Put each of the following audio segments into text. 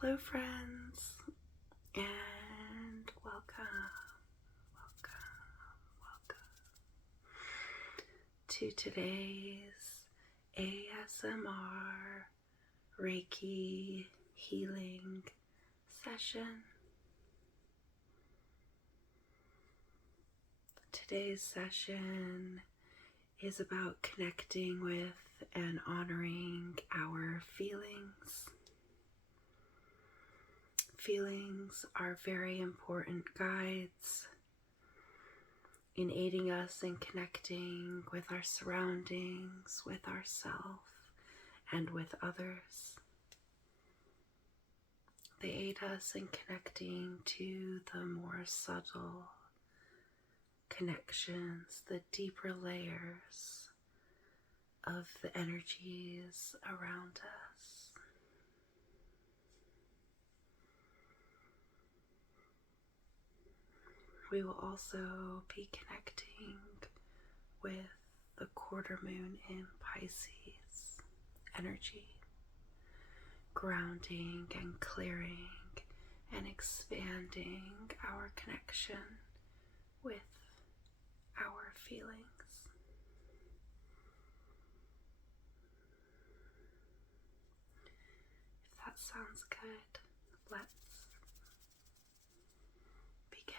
Hello friends, and welcome to today's ASMR Reiki healing session. Today's session is about connecting with and honoring our feelings. Feelings are very important guides in aiding us in connecting with our surroundings, with ourselves, and with others. They aid us in connecting to the more subtle connections, the deeper layers of the energies around us. We will also be connecting with the quarter moon in Pisces energy, grounding and clearing and expanding our connection with our feelings. If that sounds good, let's begin.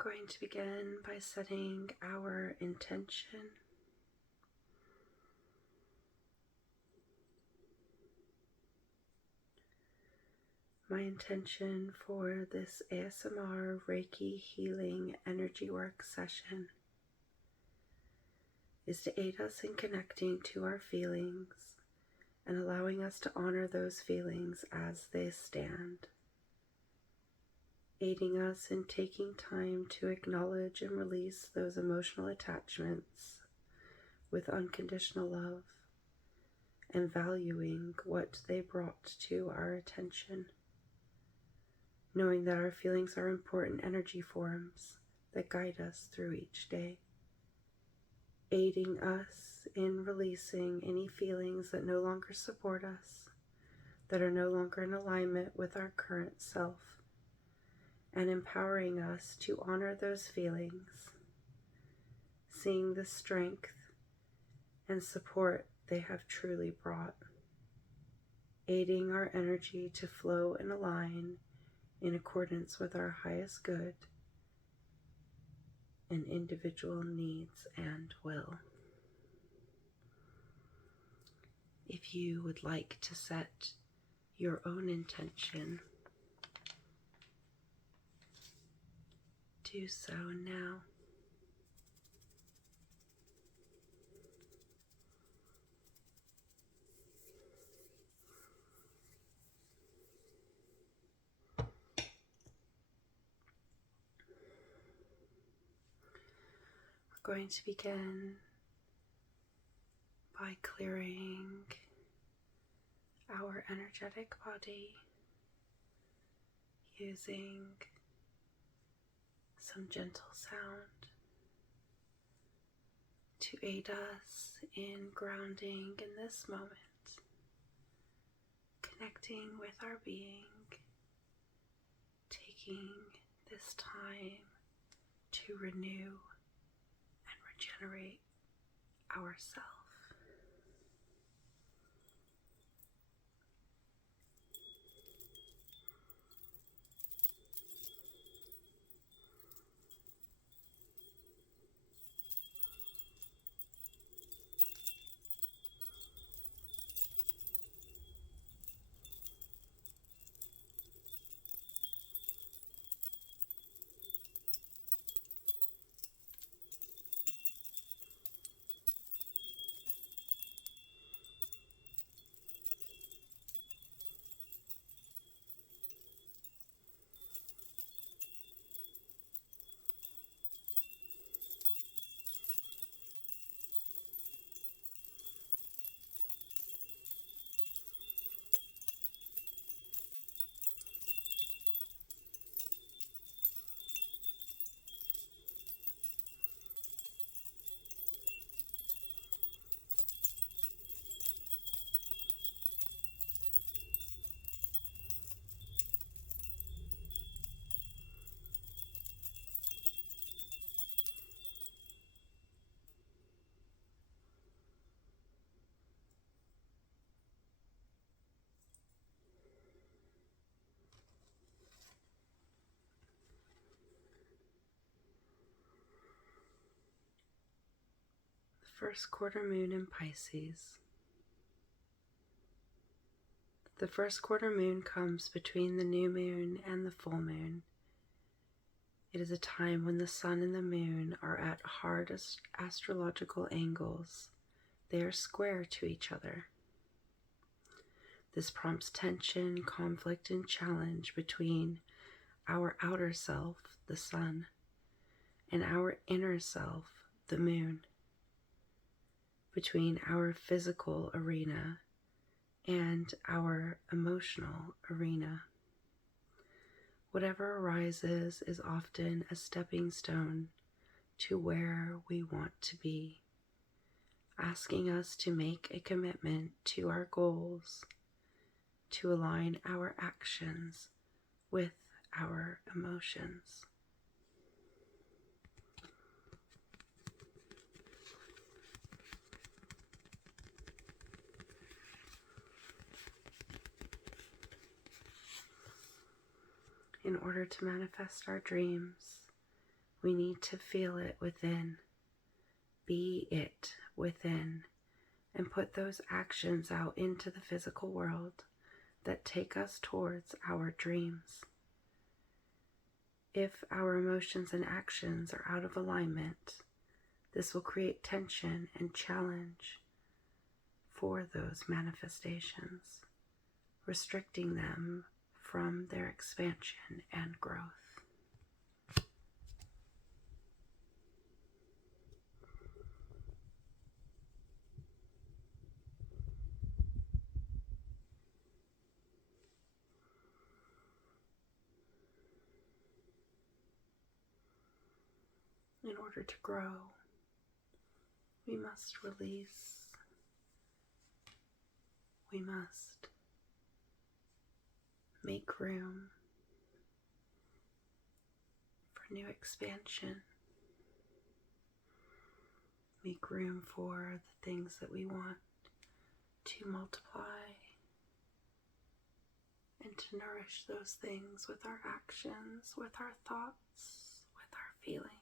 We're going to begin by setting our intention. My intention for this ASMR Reiki healing energy work session is to aid us in connecting to our feelings and allowing us to honor those feelings as they stand, aiding us in taking time to acknowledge and release those emotional attachments with unconditional love and valuing what they brought to our attention, knowing that our feelings are important energy forms that guide us through each day, aiding us in releasing any feelings that no longer support us, that are no longer in alignment with our current self, and empowering us to honor those feelings, seeing the strength and support they have truly brought, aiding our energy to flow and align in accordance with our highest good and individual needs and will. If you would like to set your own intention, do so now. We're going to begin by clearing our energetic body using some gentle sound to aid us in grounding in this moment, connecting with our being, taking this time to renew and regenerate ourselves. First quarter moon in Pisces. The first quarter moon comes between the new moon and the full moon. It is a time when the sun and the moon are at hard astrological angles. They are square to each other. This prompts tension, conflict, and challenge between our outer self, the sun, and our inner self, the moon, between our physical arena and our emotional arena. Whatever arises is often a stepping stone to where we want to be, asking us to make a commitment to our goals, to align our actions with our emotions. In order to manifest our dreams, we need to feel it within, be it within, and put those actions out into the physical world that take us towards our dreams. If our emotions and actions are out of alignment, this will create tension and challenge for those manifestations, restricting them from their expansion and growth. In order to grow, we must release. We must make room for new expansion. Make room for the things that we want to multiply and to nourish those things with our actions, with our thoughts, with our feelings.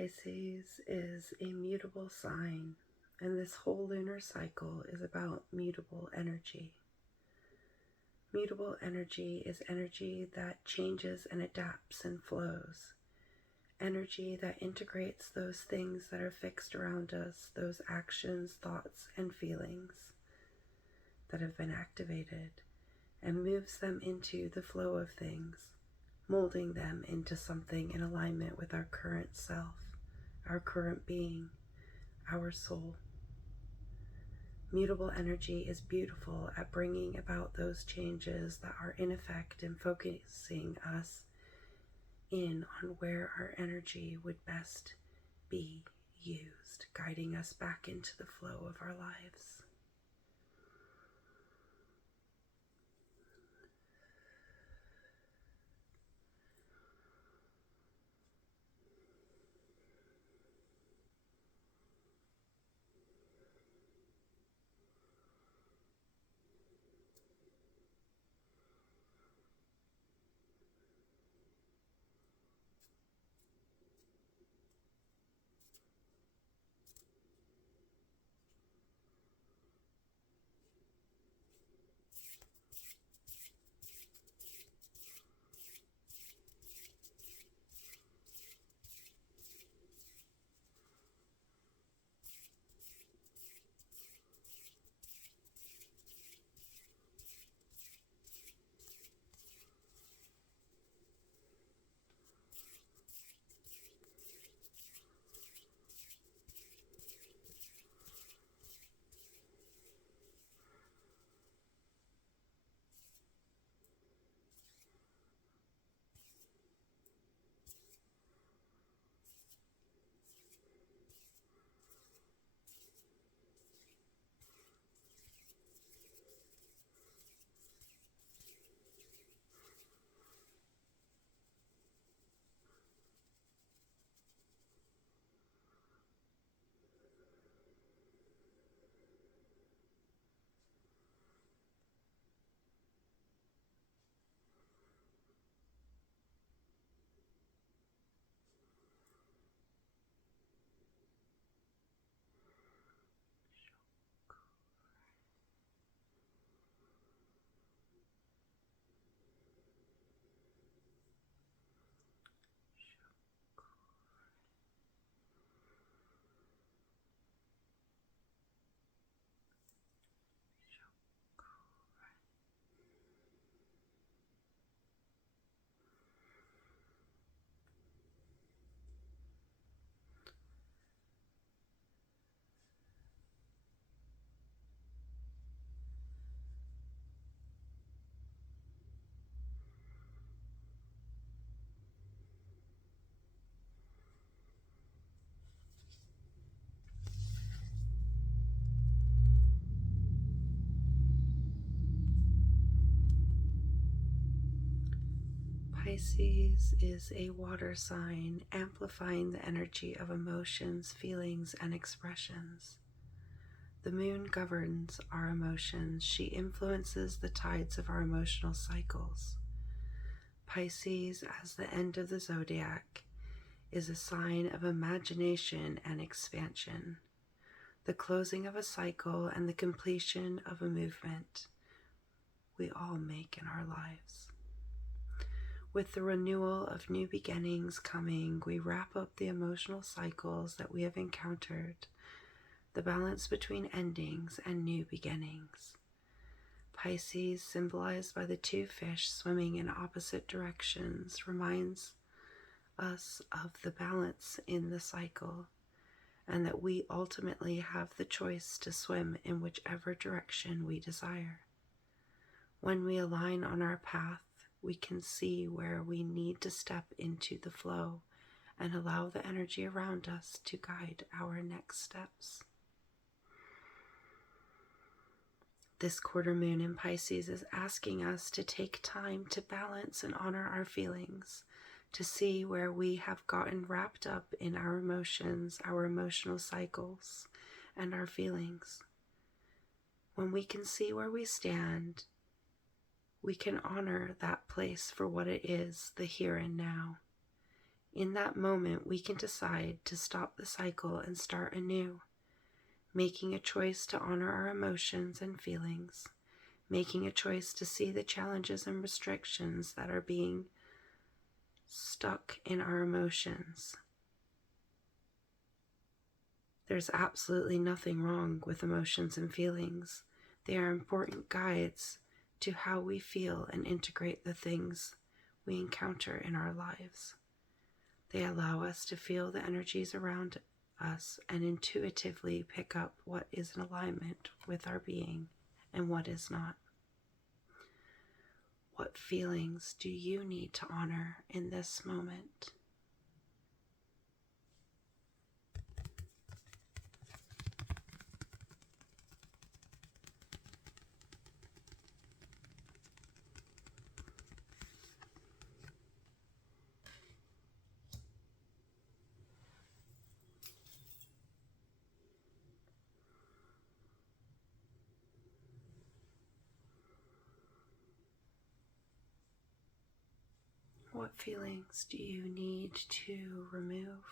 Pisces is a mutable sign, and this whole lunar cycle is about mutable energy. Mutable energy is energy that changes and adapts and flows. Energy that integrates those things that are fixed around us, those actions, thoughts, and feelings that have been activated, and moves them into the flow of things, molding them into something in alignment with our current self, our current being, our soul. Mutable energy is beautiful at bringing about those changes that are in effect and focusing us in on where our energy would best be used, guiding us back into the flow of our lives. Pisces is a water sign, amplifying the energy of emotions, feelings, and expressions. The moon governs our emotions. She influences the tides of our emotional cycles. Pisces, as the end of the zodiac, is a sign of imagination and expansion, the closing of a cycle and the completion of a movement we all make in our lives. With the renewal of new beginnings coming, we wrap up the emotional cycles that we have encountered, the balance between endings and new beginnings. Pisces, symbolized by the two fish swimming in opposite directions, reminds us of the balance in the cycle, and that we ultimately have the choice to swim in whichever direction we desire. When we align on our path, we can see where we need to step into the flow and allow the energy around us to guide our next steps. This quarter moon in Pisces is asking us to take time to balance and honor our feelings, to see where we have gotten wrapped up in our emotions, our emotional cycles, and our feelings. When we can see where we stand, we can honor that place for what it is, the here and now. In that moment, we can decide to stop the cycle and start anew, making a choice to honor our emotions and feelings, making a choice to see the challenges and restrictions that are being stuck in our emotions. There's absolutely nothing wrong with emotions and feelings. They are important guides to how we feel and integrate the things we encounter in our lives. They allow us to feel the energies around us and intuitively pick up what is in alignment with our being and what is not. What feelings do you need to honor in this moment? What feelings do you need to remove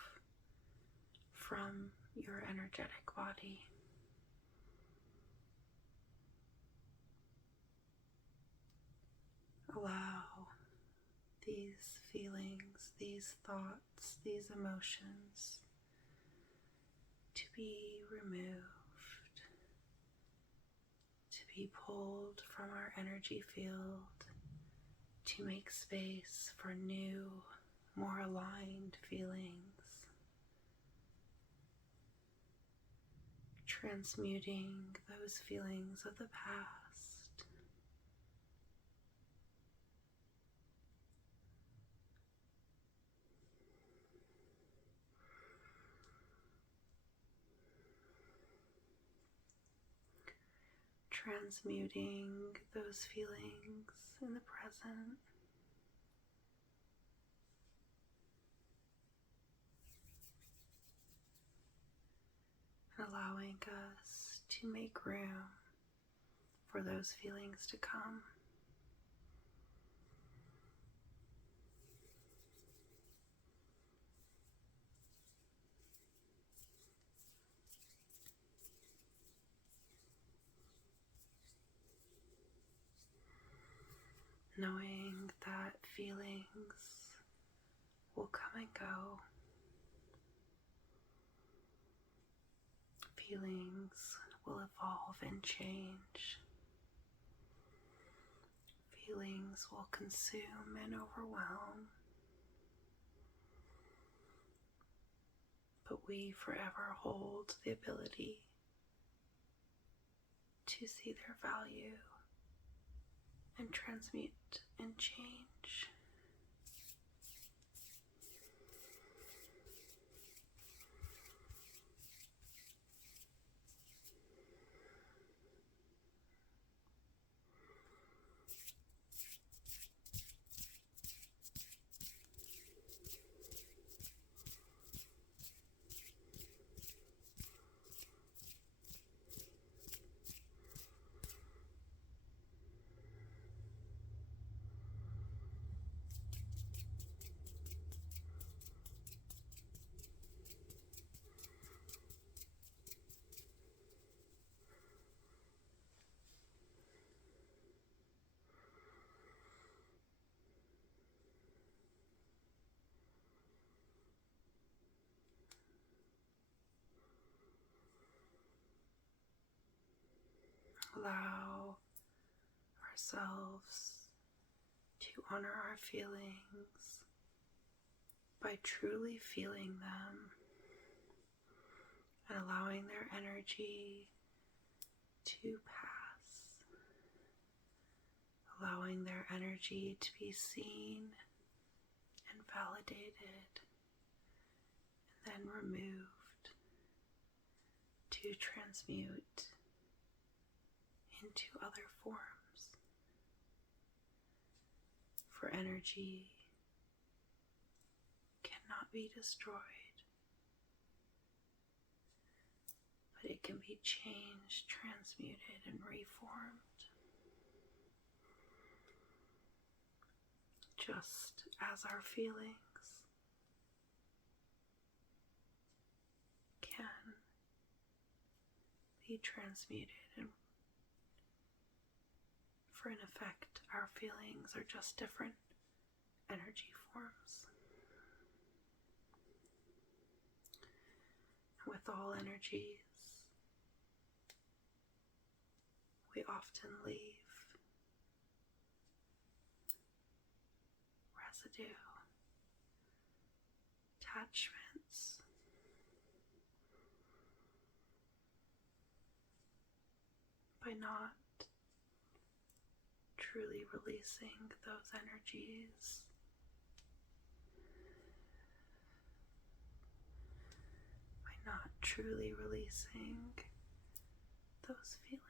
from your energetic body? Allow these feelings, these thoughts, these emotions to be removed, to be pulled from our energy field, to make space for new, more aligned feelings. Transmuting those feelings of the past. Transmuting those feelings in the present. Allowing us to make room for those feelings to come. Knowing that feelings will come and go. Feelings will evolve and change. Feelings will consume and overwhelm. But we forever hold the ability to see their value and transmute and change. Allow ourselves to honor our feelings by truly feeling them and allowing their energy to pass, allowing their energy to be seen and validated and then removed to transmute into other forms. For energy cannot be destroyed, but it can be changed, transmuted, and reformed. Just as our feelings can be transmuted, and for in effect, our feelings are just different energy forms. With all energies, we often leave residue, attachments. By not truly releasing those energies, by not truly releasing those feelings.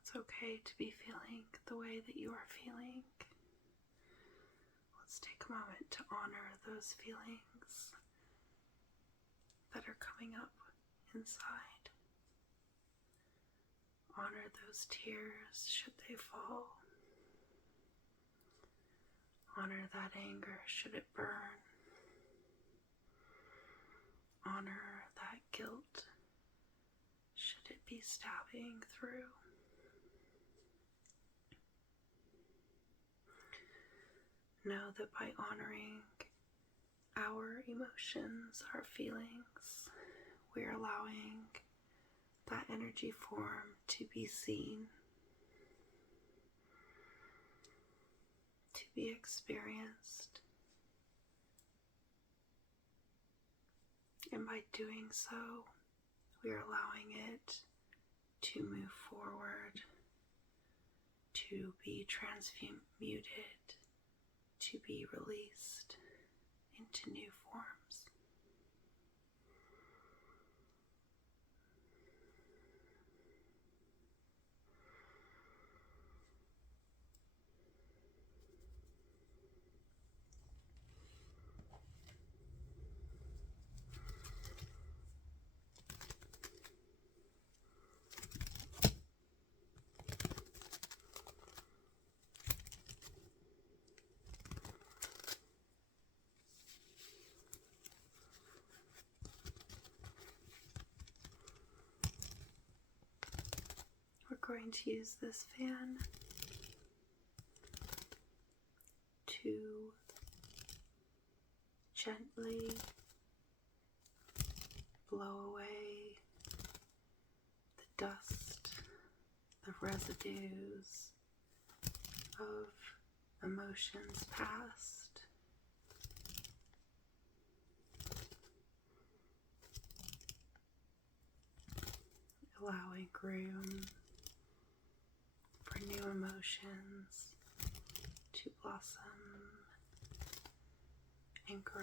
It's okay to be feeling the way that you are feeling. Let's take a moment to honor those feelings that are coming up inside. Honor those tears should they fall. Honor that anger should it burn. Honor that guilt should it be stabbing through. Know that by honoring our emotions, our feelings, we're allowing that energy form to be seen, to be experienced. And by doing so, we are allowing it to move forward, to be transmuted, to be released into new forms. We're going to use this fan to gently blow away the dust, the residues of emotions past. Allowing room for new emotions to blossom and grow.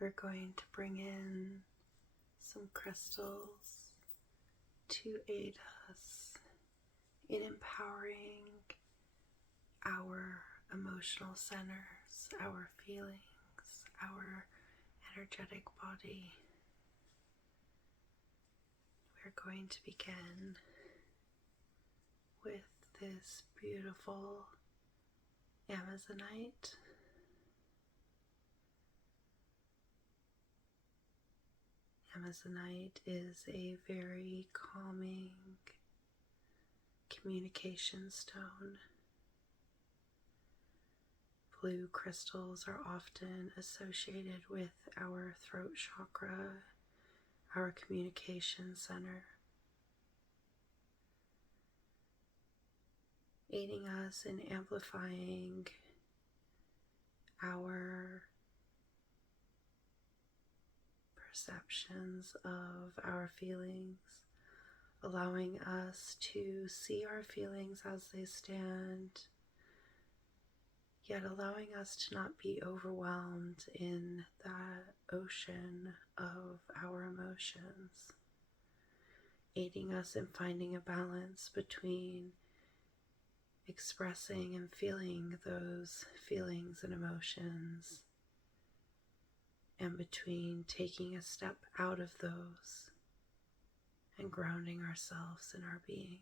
we're going to bring in some crystals to aid us in empowering our emotional centers, our feelings, our energetic body. We're going to begin with this beautiful Amazonite. Amazonite is a very calming communication stone. Blue crystals are often associated with our throat chakra, our communication center, aiding us in amplifying our perceptions of our feelings, allowing us to see our feelings as they stand, yet allowing us to not be overwhelmed in that ocean of our emotions, aiding us in finding a balance between expressing and feeling those feelings and emotions, and between taking a step out of those and grounding ourselves in our being.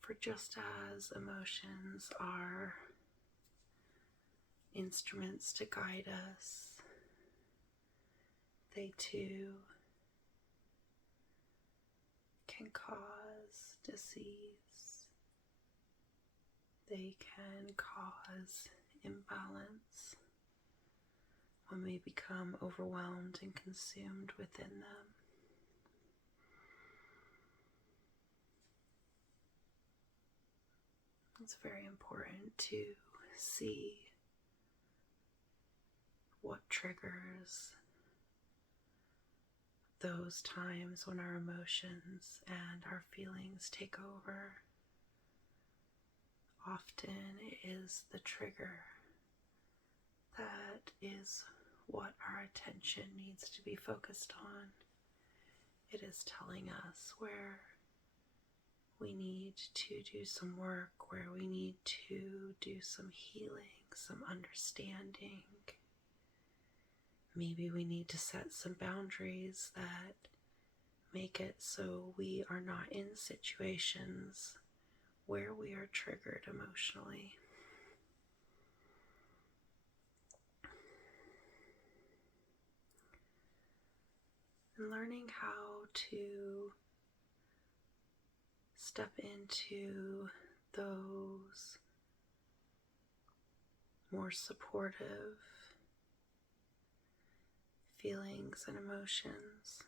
For just as emotions are instruments to guide us, they too can cause disease. They can cause imbalance when we become overwhelmed and consumed within them. It's very important to see what triggers those times when our emotions and our feelings take over. Often it is the trigger that is what our attention needs to be focused on. It is telling us where we need to do some work, where we need to do some healing, some understanding. Maybe we need to set some boundaries that make it so we are not in situations where we are triggered emotionally. And learning how to step into those more supportive feelings and emotions.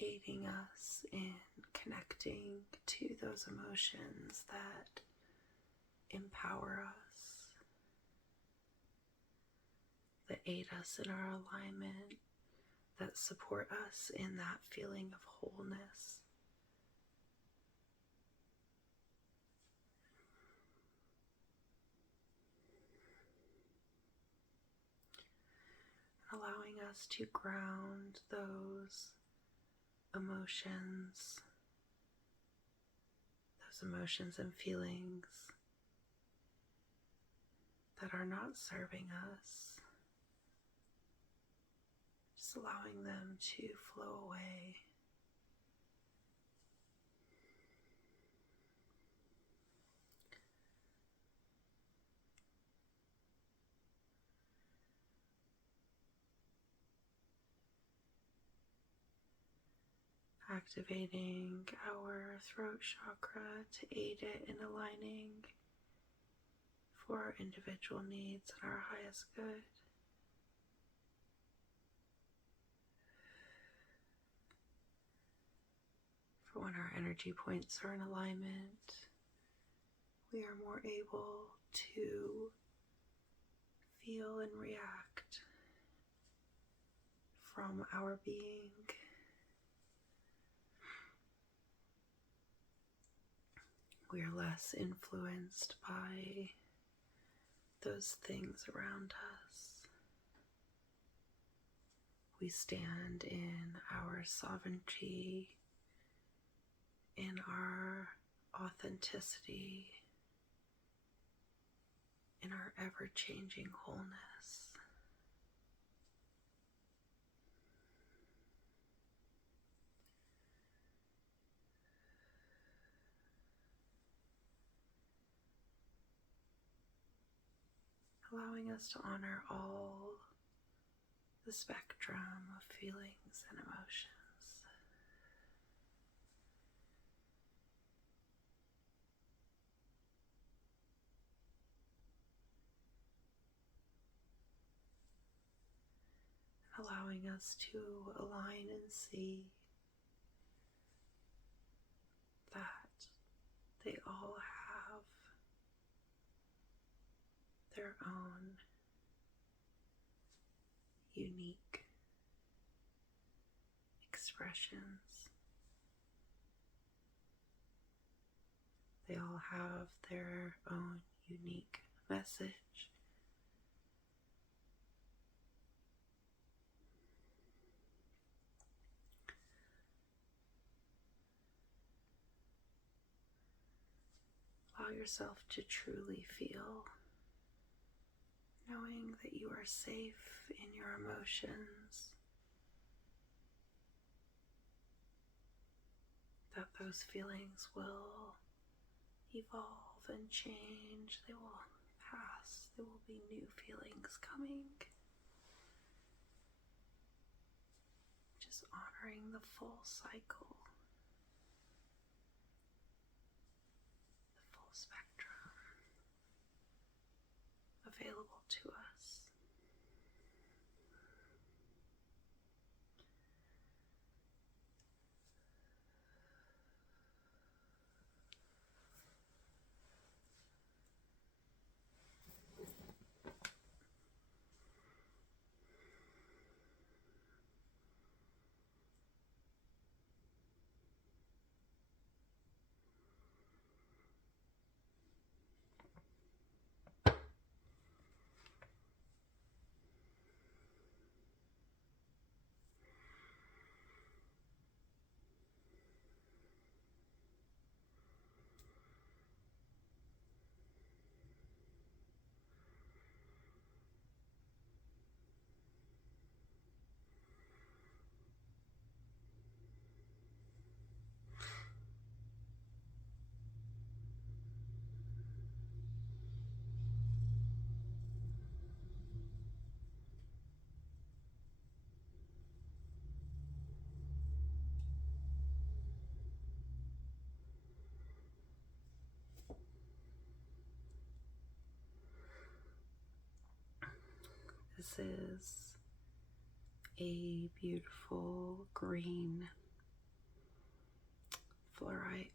Aiding us in connecting to those emotions that empower us, that aid us in our alignment, that support us in that feeling of wholeness. Allowing us to ground those emotions and feelings that are not serving us. Just allowing them to flow away. Activating our throat chakra to aid it in aligning for our individual needs and our highest good. For when our energy points are in alignment, we are more able to feel and react from our being. We are less influenced by those things around us. We stand in our sovereignty, in our authenticity, in our ever-changing wholeness. Allowing us to honor all the spectrum of feelings and emotions. Allowing us to align and see that they all have their own unique expressions. They all have their own unique message. Allow yourself to truly feel, knowing that you are safe in your emotions, that those feelings will evolve and change, they will pass, there will be new feelings coming. Just honoring the full cycle, the full spectrum available to us. This is a beautiful green fluorite.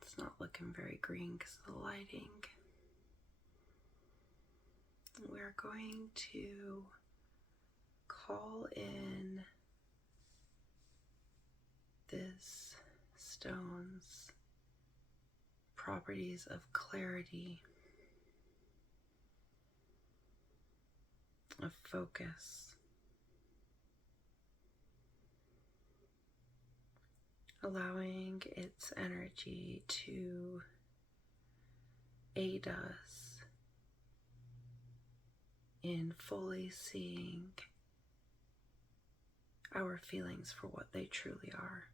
It's not looking very green because of the lighting. We're going to call in this stone's properties of clarity, of focus, allowing its energy to aid us in fully seeing our feelings for what they truly are,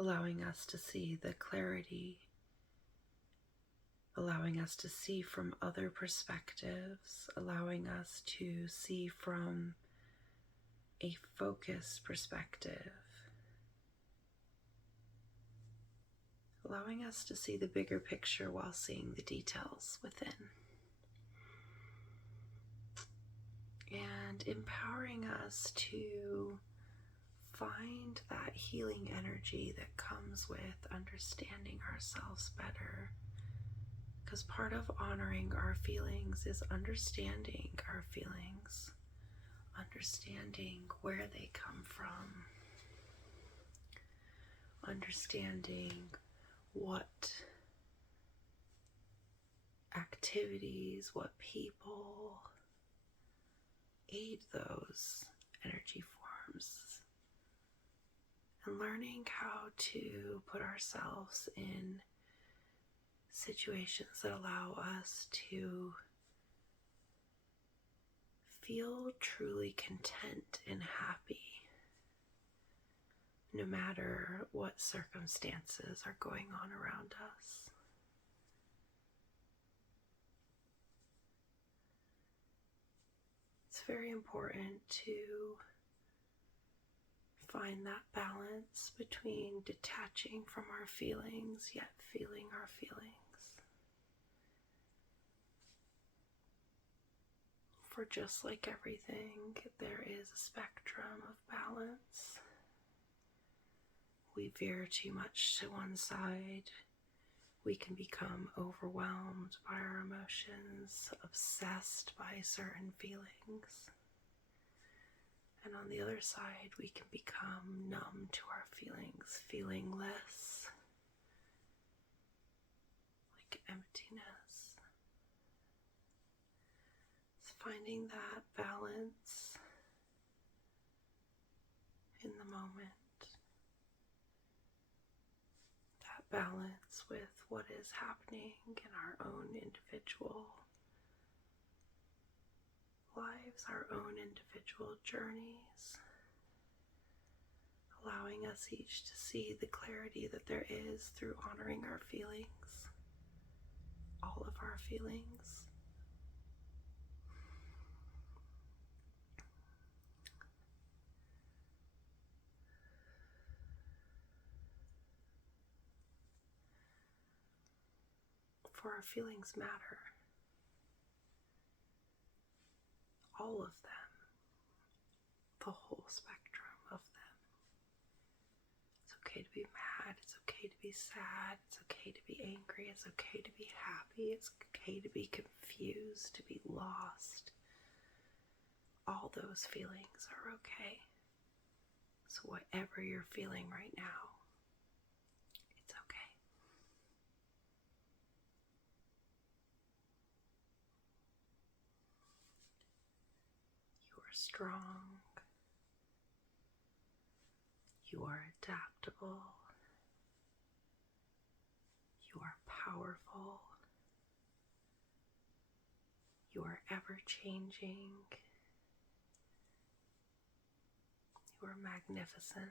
allowing us to see the clarity, allowing us to see from other perspectives, allowing us to see from a focused perspective, allowing us to see the bigger picture while seeing the details within, and empowering us to find that healing energy that comes with understanding ourselves better. Because part of honoring our feelings is understanding our feelings, understanding where they come from, understanding what activities, what people aid those energy forms, and learning how to put ourselves in situations that allow us to feel truly content and happy, no matter what circumstances are going on around us. It's very important to find that balance between detaching from our feelings, yet feeling our feelings. For just like everything, there is a spectrum of balance. We veer too much to one side, we can become overwhelmed by our emotions, obsessed by certain feelings. And on the other side, we can become numb to our feelings, feeling less, like emptiness. It's finding that balance in the moment. Balance with what is happening in our own individual lives, our own individual journeys, allowing us each to see the clarity that there is through honoring our feelings, all of our feelings. For our feelings matter. All of them. The whole spectrum of them. It's okay to be mad. It's okay to be sad. It's okay to be angry. It's okay to be happy. It's okay to be confused, to be lost. All those feelings are okay. So whatever you're feeling right now, it's okay. You are strong. You are adaptable. You are powerful. You are ever changing. You are magnificent.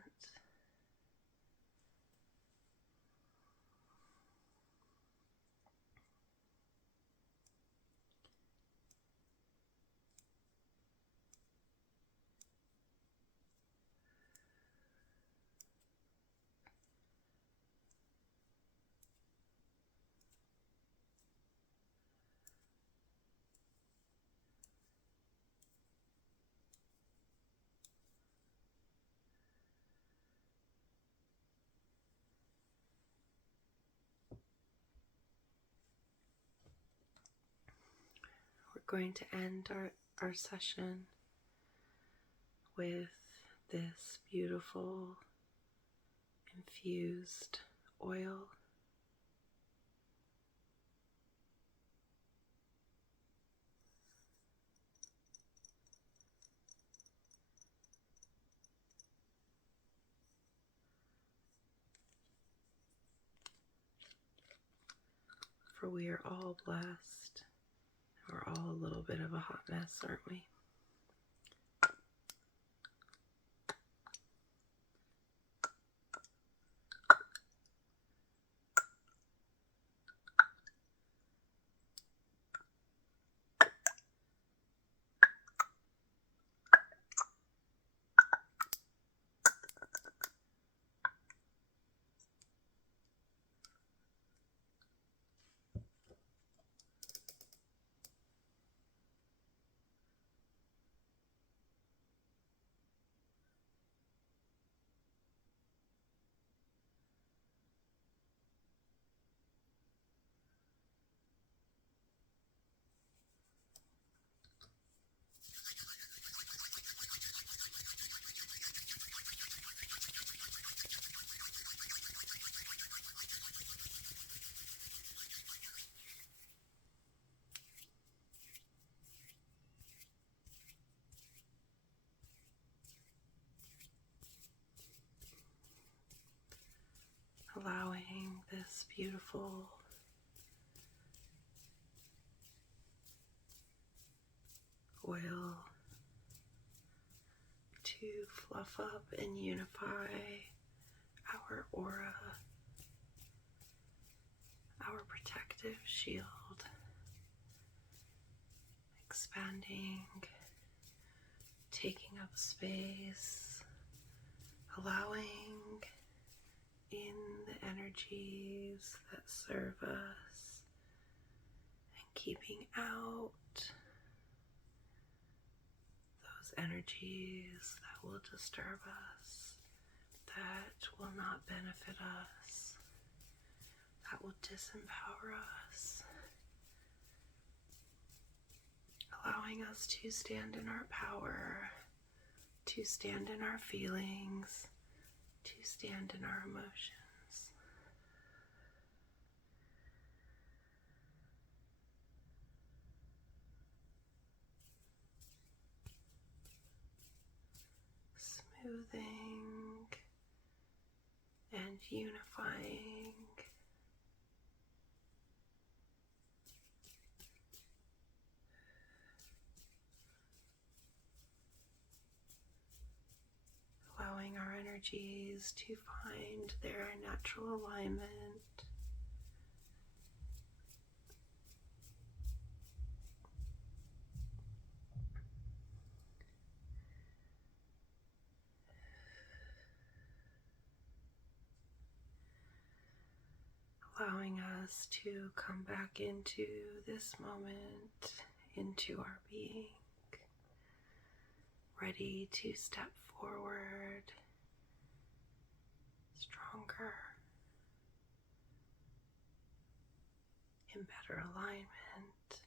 We're going to end our session with this beautiful infused oil. For we are all blessed. We're all a little bit of a hot mess, aren't we? beautiful oil to fluff up and unify our aura, our protective shield, expanding, taking up space, allowing in the energies that serve us and keeping out those energies that will disturb us, that will not benefit us, that will disempower us, allowing us to stand in our power, to stand in our feelings, to stand in our emotions. Smoothing and unifying. Allowing our energies to find their natural alignment. Allowing us to come back into this moment, into our being, ready to step forward, stronger, in better alignment,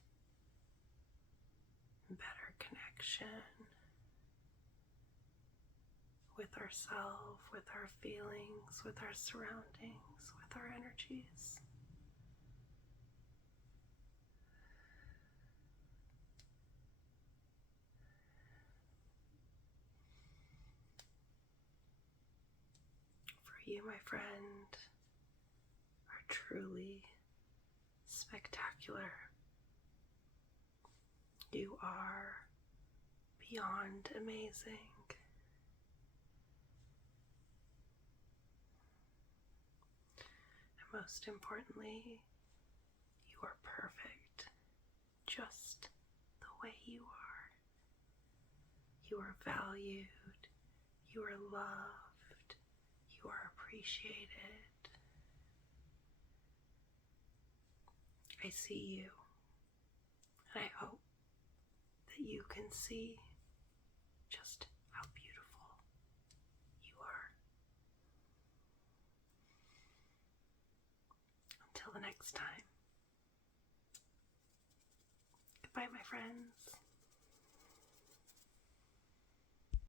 in better connection with ourselves, with our feelings, with our surroundings, with our energies. For you, my friend, are truly spectacular. You are beyond amazing. And most importantly, you are perfect, just the way you are. You are valued, you are loved, you are appreciated. I see you, and I hope that you can see just how beautiful you are. Until the next time. Goodbye, my friends.